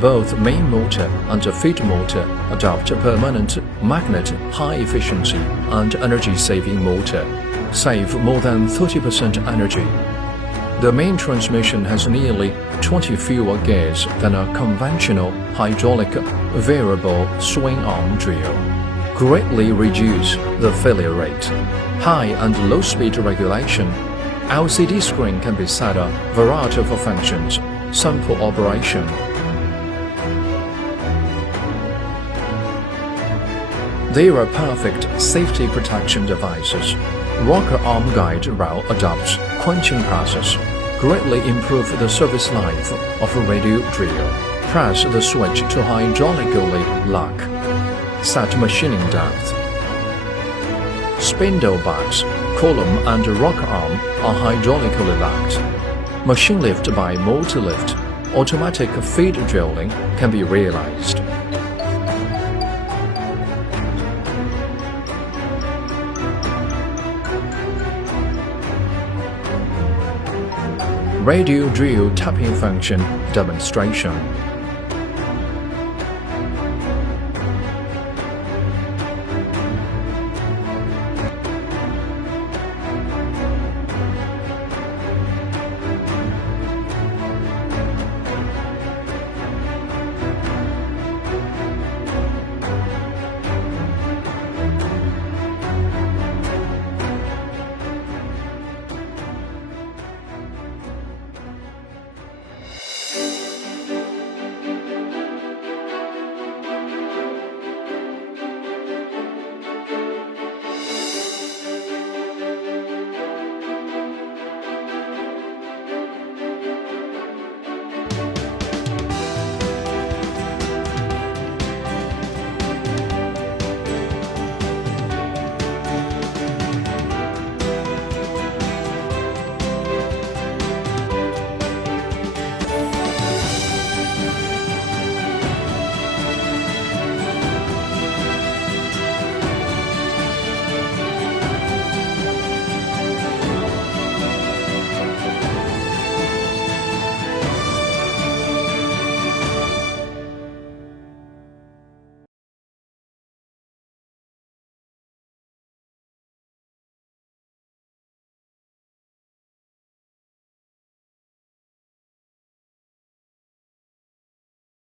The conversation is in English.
Both main motor and feed motor adopt a permanent magnet high-efficiency and energy-saving motor, save more than 30% energy. The main transmission has nearly 20 fewer gears than a conventional hydraulic variable swing-arm drill, greatly reduce the failure rate. High and low speed regulation. LCD screen can be set a variety of functions. Sample operation. They are perfect safety protection devices. Rocker arm guide rail adopts quenching process, greatly improve the service life of a radio drill. Press the switch to hydraulically lock. Set machining depth. Spindle box, column and rocker arm are hydraulically locked. Machine lift by motor lift. Automatic feed drilling can be realized. Radio drill tapping function demonstration.